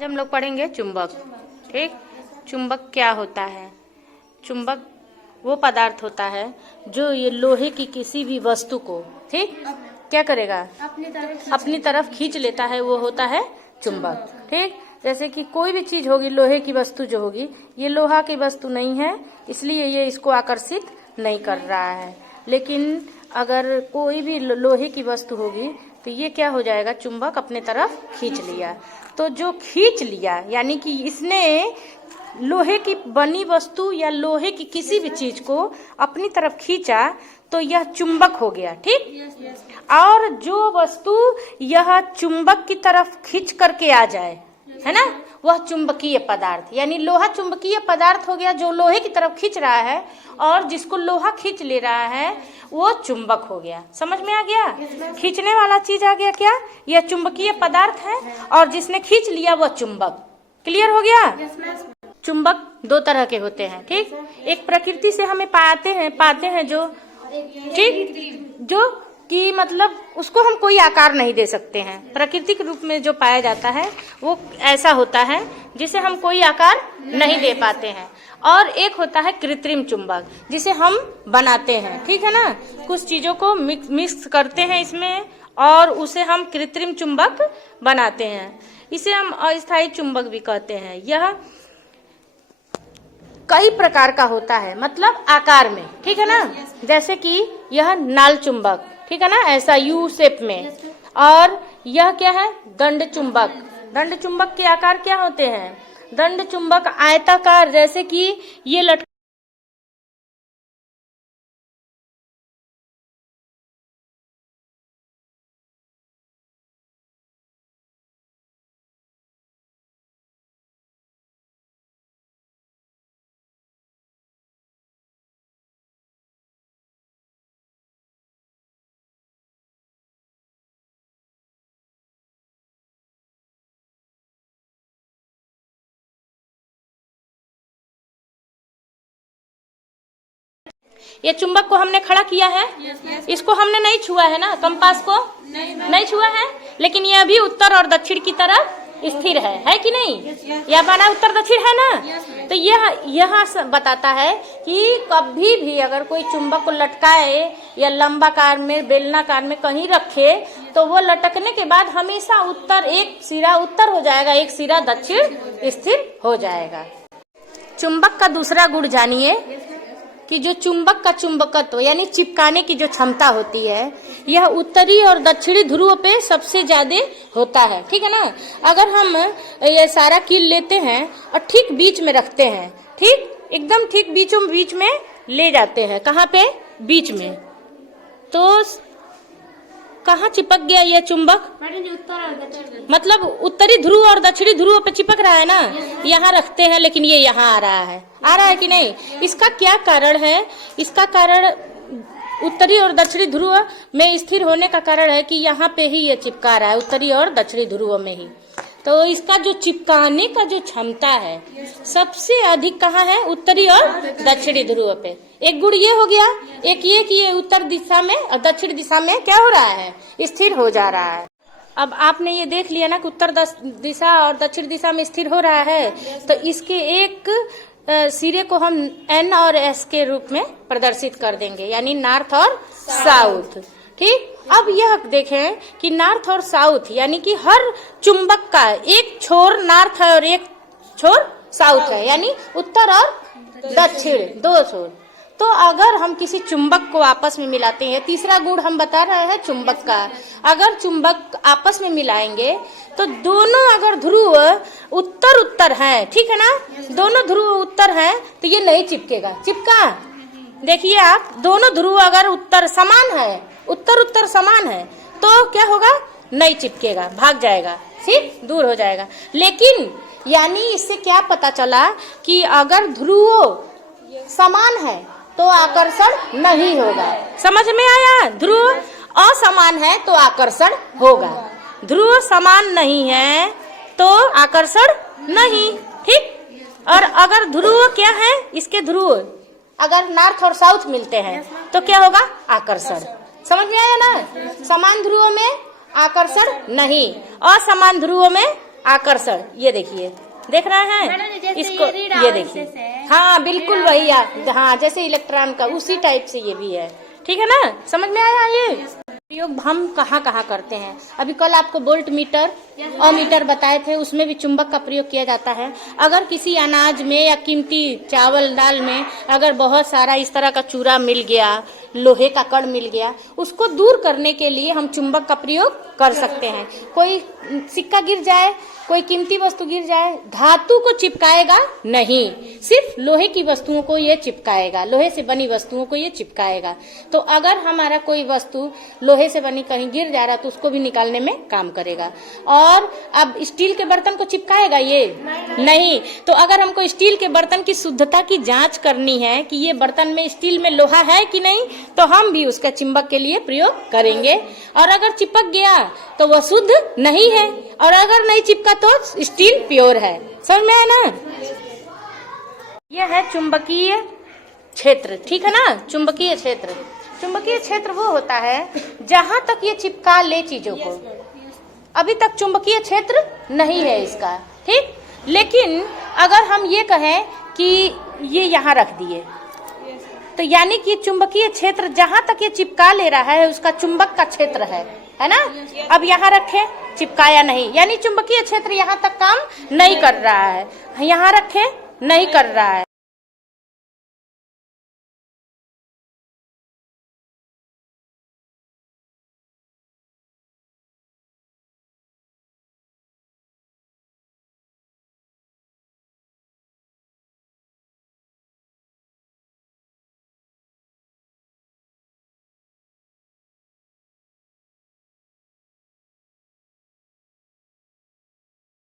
आज हम लोग पढ़ेंगे चुंबक। ठीक, चुंबक क्या होता है? चुंबक वो पदार्थ होता है जो ये लोहे की किसी भी वस्तु को ठीक क्या करेगा, अपनी तरफ खींच लेता है, वो होता है चुंबक। ठीक, जैसे कि कोई भी चीज होगी, लोहे की वस्तु जो होगी, ये लोहा की वस्तु नहीं है, इसलिए ये इसको आकर्षित नहीं कर रहा है। लेकिन अगर कोई भी लोहे की वस्तु होगी तो ये क्या हो जाएगा, चुंबक अपने तरफ खींच लिया। तो जो खींच लिया यानी कि इसने लोहे की बनी वस्तु या लोहे की किसी भी चीज को अपनी तरफ खींचा तो यह चुंबक हो गया। ठीक, और जो वस्तु यह चुंबक की तरफ खींच करके आ जाए, है ना, वह चुंबकीय पदार्थ, यानी लोहा चुंबकीय पदार्थ हो गया जो लोहे की तरफ खींच रहा है, और जिसको लोहा खींच ले रहा है वो चुंबक हो गया। समझ में आ गया? खींचने वाला चीज आ गया क्या, यह चुंबकीय पदार्थ है, और जिसने खींच लिया वह चुंबक। क्लियर हो गया? चुंबक दो तरह के होते हैं। ठीक, एक प्रकृति से हमें पाते हैं जो ठीक, जो कि मतलब उसको हम कोई आकार नहीं दे सकते हैं। प्राकृतिक रूप में जो पाया जाता है वो ऐसा होता है जिसे हम कोई आकार नहीं दे पाते हैं। और एक होता है कृत्रिम चुंबक, जिसे हम बनाते हैं। ठीक है ना, कुछ चीजों को मिक्स करते हैं इसमें और उसे हम कृत्रिम चुंबक बनाते हैं। इसे हम अस्थायी चुंबक भी कहते हैं। यह कई प्रकार का होता है, मतलब आकार में। ठीक है ना, जैसे कि यह नाल चुंबक, ठीक है ना, ऐसा यू शेप में। और यह क्या है, दंड चुंबक। दंड चुंबक के आकार क्या होते हैं? दंड चुंबक आयताकार, जैसे कि ये लटका ये चुंबक को हमने खड़ा किया है। इसको हमने नहीं छुआ है ना, कंपास को नहीं छुआ है, लेकिन ये अभी उत्तर और दक्षिण की तरफ स्थिर है कि नहीं? यह बना उत्तर दक्षिण है ना। तो यह बताता है कि कभी भी अगर कोई चुंबक को लटकाए या लंबाकार में, बेलनाकार में कहीं रखे, तो वो लटकने के बाद हमेशा उत्तर, एक सिरा उत्तर हो जाएगा, एक सिरा दक्षिण स्थिर हो जाएगा। चुंबक का दूसरा गुण जानिए कि जो चुंबक का चुंबकत्व यानी चिपकाने की जो क्षमता होती है, यह उत्तरी और दक्षिणी ध्रुव पे सबसे ज्यादा होता है। ठीक है ना, अगर हम ये सारा कील लेते हैं और ठीक बीच में रखते हैं, ठीक एकदम ठीक बीचों बीच में ले जाते हैं, कहाँ पे, बीच में, तो कहाँ चिपक गया यह चुंबक? मतलब उत्तरी ध्रुव और दक्षिणी ध्रुव पे चिपक रहा है ना। यहाँ रखते हैं लेकिन ये यहाँ आ रहा है कि नहीं? इसका क्या कारण है? इसका कारण उत्तरी और दक्षिणी ध्रुव में स्थिर होने का कारण है कि यहाँ पे ही ये चिपका रहा है, उत्तरी और दक्षिणी ध्रुव में ही। तो इसका जो चिपकाने का जो क्षमता है सबसे अधिक कहाँ है? उत्तरी और दक्षिणी ध्रुव पे। एक गुण ये हो गया, एक ये कि ये उत्तर दिशा में और दक्षिण दिशा में क्या हो रहा है, स्थिर हो जा रहा है। अब आपने ये देख लिया ना कि उत्तर दिशा और दक्षिण दिशा में स्थिर हो रहा है, तो इसके एक सिरे को हम एन और एस के रूप में प्रदर्शित कर देंगे, यानी नॉर्थ और साउथ। ठीक, अब यह देखें कि नॉर्थ और साउथ यानी कि हर चुंबक का एक छोर नॉर्थ है और एक छोर साउथ है, यानी उत्तर और दक्षिण दो छोर। तो अगर हम किसी चुंबक को आपस में मिलाते हैं, तीसरा गुण हम बता रहे हैं चुंबक का, अगर चुंबक आपस में मिलाएंगे तो दोनों अगर ध्रुव उत्तर उत्तर हैं, ठीक है ना, दोनों ध्रुव उत्तर हैं, तो ये नहीं चिपकेगा। चिपका, देखिए आप, दोनों ध्रुव अगर उत्तर समान है, उत्तर उत्तर समान है, तो क्या होगा, नहीं चिपकेगा, भाग जाएगा, ठीक, दूर हो जाएगा। लेकिन यानी इससे क्या पता चला कि अगर ध्रुव समान है तो आकर्षण नहीं होगा। समझ में आया? ध्रुव असमान है तो आकर्षण होगा, ध्रुव समान नहीं है तो आकर्षण नहीं। ठीक, और अगर ध्रुव क्या है, इसके ध्रुव अगर नॉर्थ और साउथ मिलते हैं तो क्या होगा, आकर्षण। समझ में आया ना? समान ध्रुव में आकर्षण नहीं, असमान ध्रुव में आकर्षण, ये देखिए, देख रहे हैं इसको, ये देखिए, हाँ बिल्कुल वही, हाँ जैसे इलेक्ट्रॉन का उसी टाइप से ये भी है। ठीक है ना, समझ में आया? ये प्रयोग हम कहाँ कहाँ करते हैं? अभी कल आपको वोल्ट मीटर, अमीटर बताए थे, उसमें भी चुंबक का प्रयोग किया जाता है। अगर किसी अनाज में या कीमती चावल दाल में अगर बहुत सारा इस तरह का चूरा मिल गया, लोहे का कण मिल गया, उसको दूर करने के लिए हम चुंबक का प्रयोग कर सकते हैं। कोई सिक्का गिर जाए, कोई कीमती वस्तु गिर जाए, धातु को चिपकाएगा नहीं, सिर्फ लोहे की वस्तुओं को ये चिपकाएगा, लोहे से बनी वस्तुओं को ये चिपकाएगा। तो अगर हमारा कोई वस्तु लोहे से बनी कहीं गिर जा रहा तो उसको भी निकालने में काम करेगा। और अब स्टील के बर्तन को चिपकाएगा ये? नहीं। तो अगर हमको स्टील के बर्तन की शुद्धता की जांच करनी है कि ये बर्तन में, स्टील में लोहा है कि नहीं, तो हम भी उसका चुंबक के लिए प्रयोग करेंगे। और अगर चिपक गया तो वह शुद्ध नहीं है, और अगर नहीं चिपका तो स्टील प्योर है। समझ में आया ना? यह है चुंबकीय क्षेत्र। ठीक है ना, चुंबकीय क्षेत्र। चुंबकीय क्षेत्र वो होता है जहां तक ये चिपका ले चीजों को। अभी तक चुंबकीय क्षेत्र नहीं है इसका, ठीक। लेकिन अगर हम ये कहें कि ये यहाँ रख दिए, तो यानी कि चुंबकीय क्षेत्र जहां तक ये चिपका ले रहा है उसका चुंबक का क्षेत्र है ना। अब यहाँ रखे, चिपकाया नहीं, यानी चुंबकीय क्षेत्र यहाँ तक काम नहीं कर रहा है। यहाँ रखे, नहीं कर रहा है।